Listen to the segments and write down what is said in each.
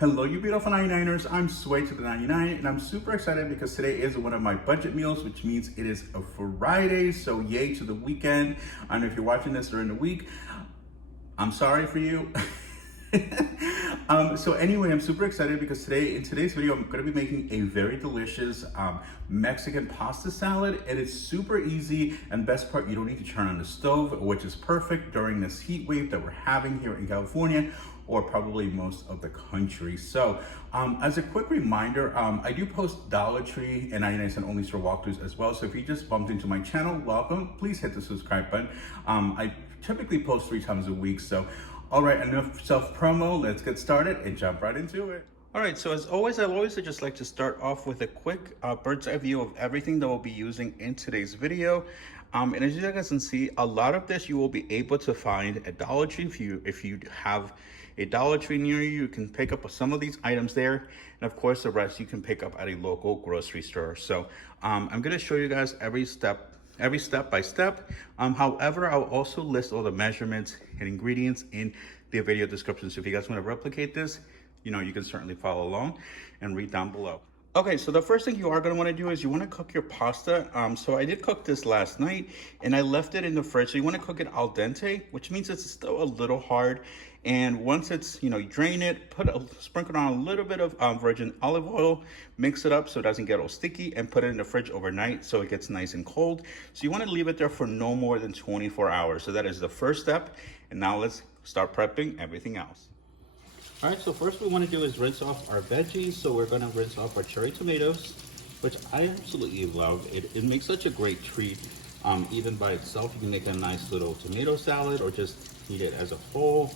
Hello, you beautiful 99ers. I'm Sway to the 99, and I'm super excited because today is one of my budget meals, which means it is a Friday. So yay to the weekend. I don't know if you're watching this during the week. I'm sorry for you. So anyway, I'm super excited because in today's video, I'm going to be making a very delicious Mexican pasta salad, and it's super easy. And best part, you don't need to turn on the stove, which is perfect during this heat wave that we're having here in California, or probably most of the country. So as a quick reminder, I do post Dollar Tree and 99-cent only store walkthroughs as well. So if you just bumped into my channel, welcome. Please hit the subscribe button. I typically post 3 times a week. So all right, enough self-promo. Let's get started and jump right into it. All right, so as always, I always just like to start off with a quick bird's eye view of everything that we'll be using in today's video. And as you guys can see, a lot of this you will be able to find at Dollar Tree. If you have a Dollar Tree near you, you can pick up some of these items there. And of course, the rest you can pick up at a local grocery store. So I'm gonna show you guys every step by step. However, I'll also list all the measurements and ingredients in the video description. So if you guys want to replicate this, you can certainly follow along and read down below. Okay, so the first thing you are going to want to do is you want to cook your pasta. So I did cook this last night and I left it in the fridge. So you want to cook it al dente, which means it's still a little hard. And once it's, you drain it, sprinkle on a little bit of virgin olive oil, mix it up so it doesn't get all sticky, and put it in the fridge overnight so it gets nice and cold. So you want to leave it there for no more than 24 hours. So that is the first step. And now let's start prepping everything else. All right, so first we want to do is rinse off our veggies. So we're going to rinse off our cherry tomatoes, which I absolutely love. It makes such a great treat. Even by itself, you can make a nice little tomato salad or just eat it as a whole.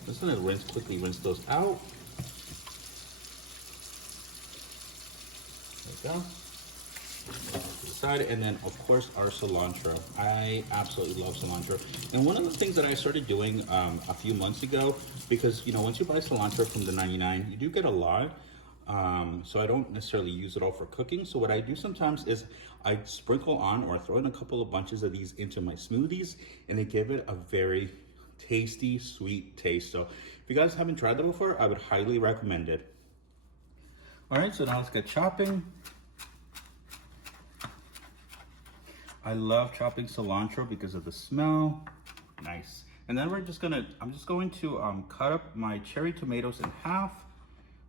I'm just going to quickly rinse those out. There we go. To the side, and then of course our cilantro. I absolutely love cilantro, and one of the things that I started doing a few months ago, because once you buy cilantro from the 99, you do get a lot. So I don't necessarily use it all for cooking. So what I do sometimes is I sprinkle on or throw in a couple of bunches of these into my smoothies, and they give it a very tasty, sweet taste. So if you guys haven't tried that before, I would highly recommend it. All right, so now let's get chopping. I love chopping cilantro because of the smell. Nice. And then I'm just going to cut up my cherry tomatoes in half.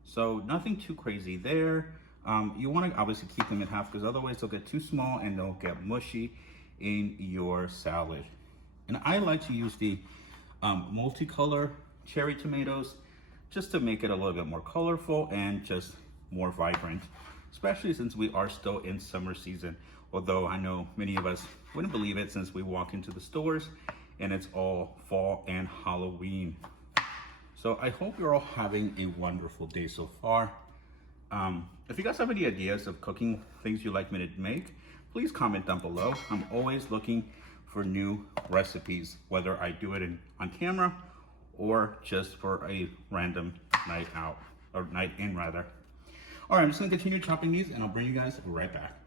So nothing too crazy there. You want to obviously keep them in half because otherwise they'll get too small and they'll get mushy in your salad. And I like to use the multicolor cherry tomatoes just to make it a little bit more colorful and just more vibrant, especially since we are still in summer season. Although I know many of us wouldn't believe it since we walk into the stores and it's all fall and Halloween. So I hope you're all having a wonderful day so far. If you guys have any ideas of cooking things you'd like me to make, please comment down below. I'm always looking for new recipes, whether I do it on camera or just for a random night out, or night in rather. All right, I'm just gonna continue chopping these and I'll bring you guys right back.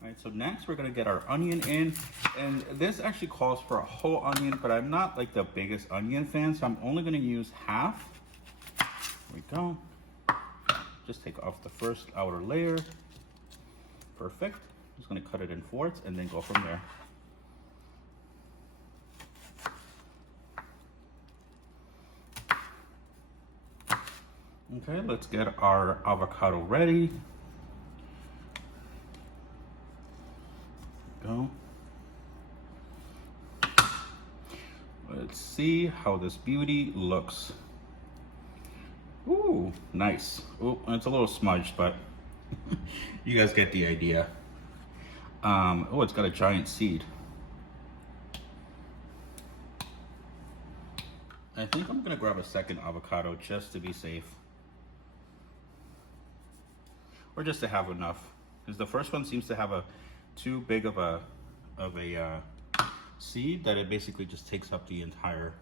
All right, so next we're gonna get our onion in, and this actually calls for a whole onion, but I'm not like the biggest onion fan, so I'm only gonna use half. There we go. Just take off the first outer layer. Perfect. Just gonna cut it in fourths and then go from there. Okay, let's get our avocado ready. Go. Let's see how this beauty looks. Ooh, nice. Oh, it's a little smudged, but you guys get the idea. Oh, it's got a giant seed. I think I'm gonna grab a second avocado just to be safe. Or just to have enough. Because the first one seems to have too big of a seed that it basically just takes up the entire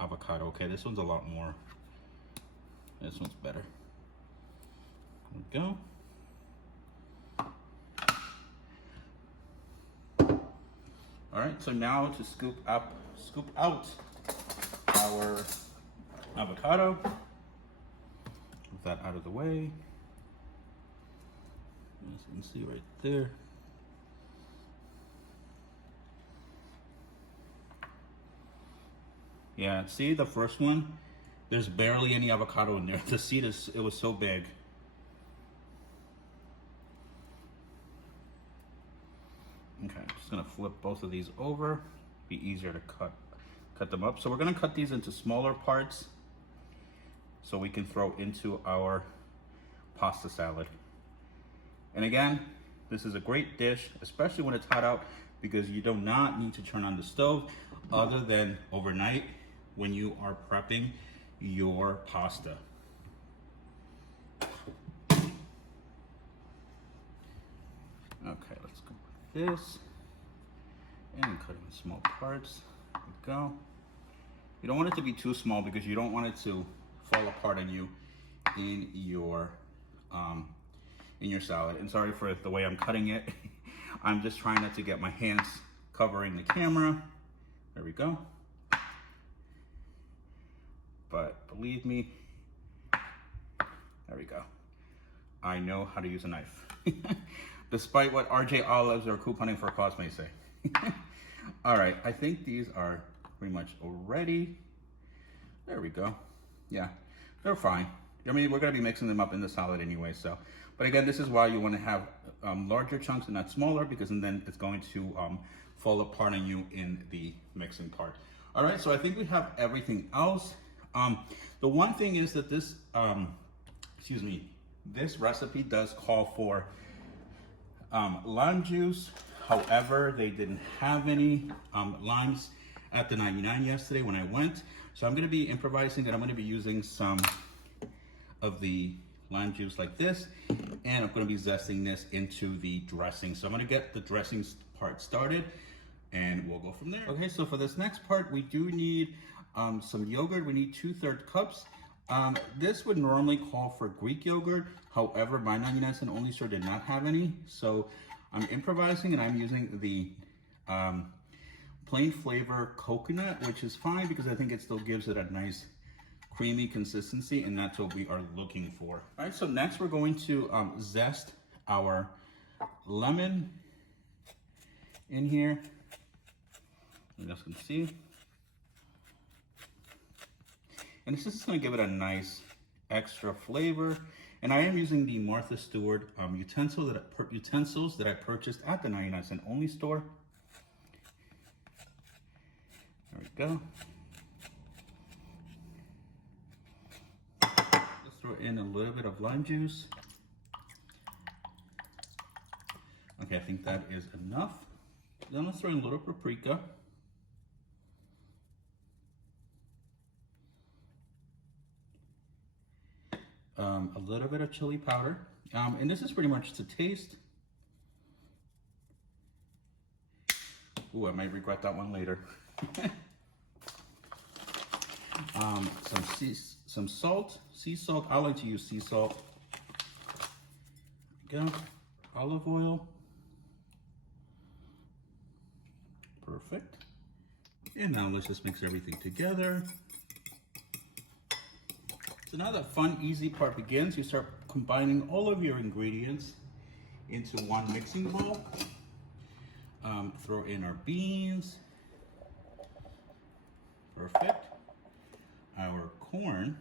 avocado. Okay, this one's a lot more. This one's better. There we go. All right, so now to scoop out our avocado. Move that out of the way. As you can see right there. Yeah, see the first one? There's barely any avocado in there. The seed it was so big. Okay, I'm just gonna flip both of these over. Be easier to cut them up. So we're gonna cut these into smaller parts so we can throw into our pasta salad. And again, this is a great dish, especially when it's hot out, because you do not need to turn on the stove other than overnight when you are prepping your pasta. Okay, let's go with this. And cut it in small parts. There we go. You don't want it to be too small because you don't want it to fall apart on you in your salad. And sorry for the way I'm cutting it. I'm just trying not to get my hands covering the camera. There we go. But believe me, there we go. I know how to use a knife. Despite what RJ Olives or couponing for a cost may say. All right, I think these are pretty much ready. There we go. Yeah, they're fine. I mean, we're gonna be mixing them up in the salad anyway, so. But again, this is why you wanna have larger chunks and not smaller, because then it's going to fall apart on you in the mixing part. All right, so I think we have everything else. The one thing is that this, this recipe does call for lime juice. However, they didn't have any limes at the 99 yesterday when I went. So I'm gonna be improvising that I'm gonna be using some of the lime juice like this, and I'm gonna be zesting this into the dressing. So I'm gonna get the dressing part started and we'll go from there. Okay, so for this next part, we do need some yogurt. We need 2/3 cups. This would normally call for Greek yogurt. However, my 99-cent only store did not have any. So I'm improvising and I'm using the plain flavor coconut, which is fine because I think it still gives it a nice creamy consistency, and that's what we are looking for. All right, so next we're going to zest our lemon in here. You guys can see. And this is going to give it a nice extra flavor. And I am using the Martha Stewart utensils that I purchased at the 99-cent only store. There we go. Let's throw in a little bit of lime juice. Okay, I think that is enough. Then let's throw in a little paprika. A little bit of chili powder. And this is pretty much to taste. Ooh, I might regret that one later. Some salt, sea salt. I like to use sea salt. There we go. Olive oil. Perfect. And now let's just mix everything together. So now the fun, easy part begins. You start combining all of your ingredients into one mixing bowl. Throw in our beans. Perfect. Our corn.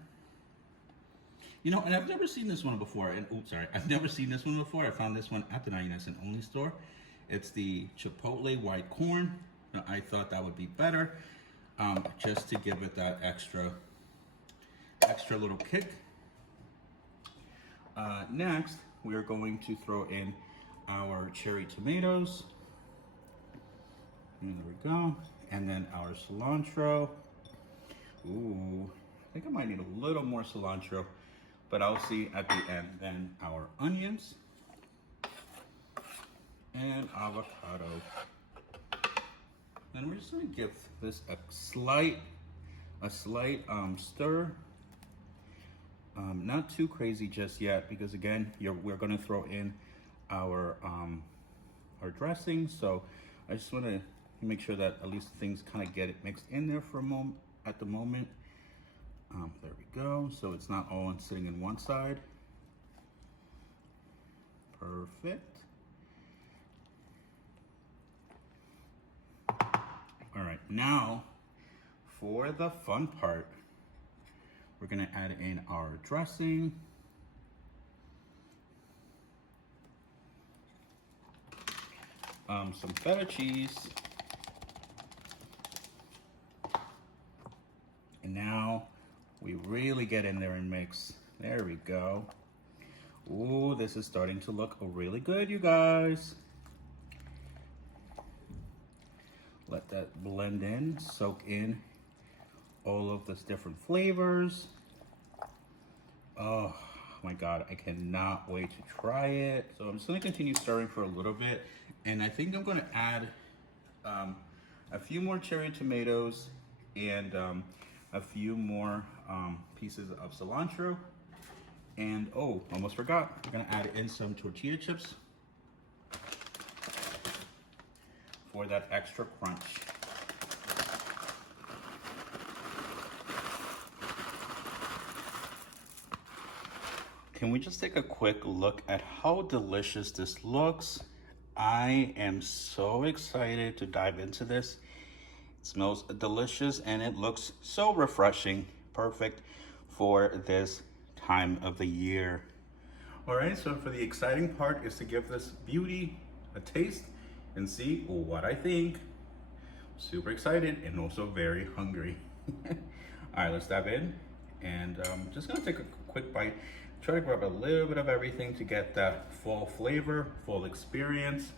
You know, and I've never seen this one before. And oops, sorry, I've never seen this one before. I found this one at the 99-cent only store. It's the Chipotle white corn. Now, I thought that would be better, just to give it that extra little kick. Next, we are going to throw in our cherry tomatoes. And there we go. And then our cilantro. Ooh, I think I might need a little more cilantro, but I'll see at the end. Then our onions and avocado. And we're just gonna give this a slight stir. Not too crazy just yet, because again, we're gonna throw in our dressing. So I just want to make sure that at least things kind of get it mixed in there for a moment. At the moment, There we go. So it's not all sitting in one side. Perfect. All right, now for the fun part, we're gonna add in our dressing. Some feta cheese. And now we really get in there and mix. There we go. Ooh, this is starting to look really good, you guys. Let that blend in, soak in all of these different flavors. Oh my God, I cannot wait to try it. So I'm just gonna continue stirring for a little bit. And I think I'm gonna add a few more cherry tomatoes and a few more pieces of cilantro. And oh, almost forgot, we're gonna add in some tortilla chips for that extra crunch. Can we just take a quick look at how delicious this looks? I am so excited to dive into this. It smells delicious and it looks so refreshing. Perfect for this time of the year. All right, so for the exciting part is to give this beauty a taste and see what I think. Super excited and also very hungry. All right, let's dive in. And just gonna take a quick bite. Try to grab a little bit of everything to get that full flavor, full experience.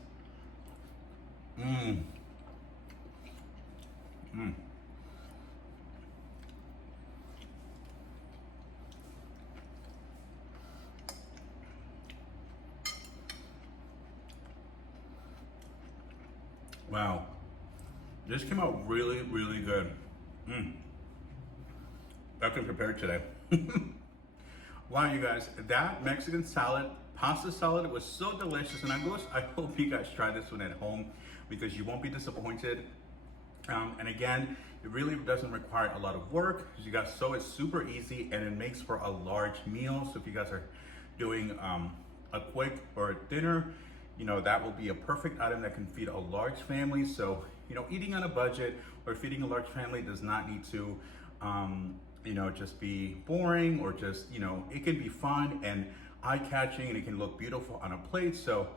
Wow, this came out really, really good. That can prepare today. Wow, you guys, that Mexican salad, pasta salad was so delicious, and I hope you guys try this one at home because you won't be disappointed. And again, it really doesn't require a lot of work. You guys, so it's super easy and it makes for a large meal. So if you guys are doing a quick or a dinner, you know, that will be a perfect item that can feed a large family. So, you know, eating on a budget or feeding a large family does not need to, you know, just be boring or just, you know, it can be fun and eye-catching and it can look beautiful on a plate. So,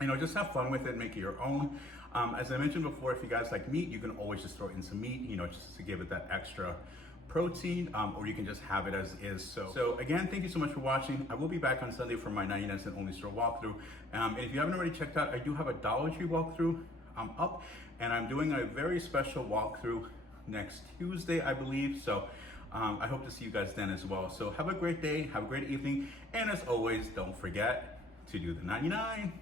you know, just have fun with it, make it your own. As I mentioned before, if you guys like meat, you can always just throw in some meat, you know, just to give it that extra protein, or you can just have it as is. So again, thank you so much for watching. I will be back on Sunday for my 99-cent only store walkthrough. And if you haven't already checked out, I do have a Dollar Tree walkthrough up, and I'm doing a very special walkthrough next Tuesday, I believe. So I hope to see you guys then as well. So have a great day, have a great evening, and as always, don't forget to do the 99.